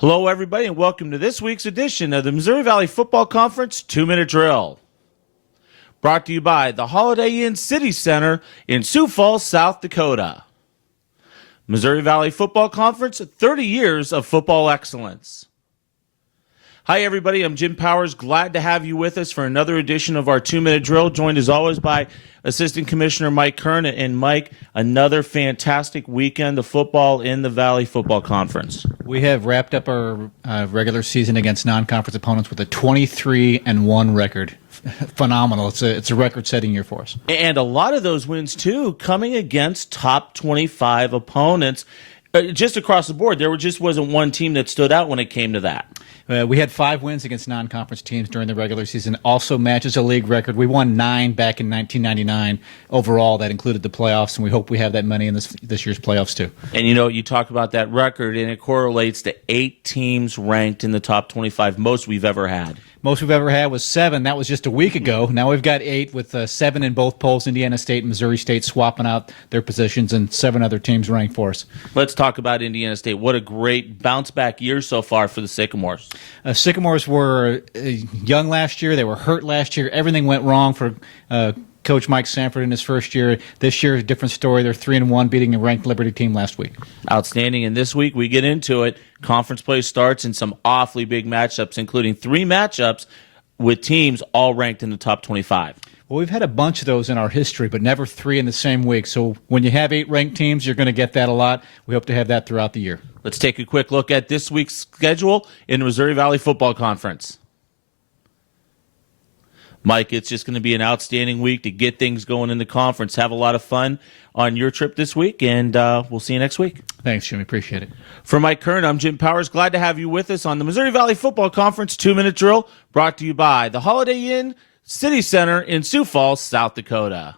Hello, everybody, and welcome to this week's edition of the Missouri Valley Football Conference 2-Minute Drill. Brought to you by the Holiday Inn City Center in Sioux Falls, South Dakota. Missouri Valley Football Conference, 30 years of football excellence. Hi, everybody. I'm Jim Powers. Glad to have you with us for another edition of our 2-Minute Drill, joined as always by Assistant Commissioner Mike Kern. And Mike, another fantastic weekend of football in the Valley Football Conference. We have wrapped up our regular season against non-conference opponents with a 23-1 record. Phenomenal. It's a record-setting year for us. And a lot of those wins, too, coming against top 25 opponents. Just across the board, there just wasn't one team that stood out when it came to that. We had 5 wins against non-conference teams during the regular season. Also matches a league record. We won 9 back in 1999 overall. That included the playoffs, and we hope we have that many in this year's playoffs too. And you talk about that record, and it correlates to 8 teams ranked in the top 25, most we've ever had. Most we've ever had was 7. That was just a week ago. Now we've got 8 with 7 in both polls. Indiana State and Missouri State swapping out their positions, and 7 other teams ranked for us. Let's talk about Indiana State. What a great bounce-back year so far for the Sycamores. Sycamores were young last year. They were hurt last year. Everything went wrong for Coach Mike Sanford in his first year. This year, a different story. They're 3-1, beating a ranked Liberty team last week. Outstanding. And this week, we get into it. Conference play starts in some awfully big matchups, including 3 matchups with teams all ranked in the top 25. Well, we've had a bunch of those in our history, but never 3 in the same week. So when you have 8 ranked teams, you're going to get that a lot. We hope to have that throughout the year. Let's take a quick look at this week's schedule in the Missouri Valley Football Conference. Mike, it's just going to be an outstanding week to get things going in the conference. Have a lot of fun on your trip this week, and we'll see you next week. Thanks, Jimmy. Appreciate it. For Mike Kern, I'm Jim Powers. Glad to have you with us on the Missouri Valley Football Conference 2-Minute Drill, brought to you by the Holiday Inn City Center in Sioux Falls, South Dakota.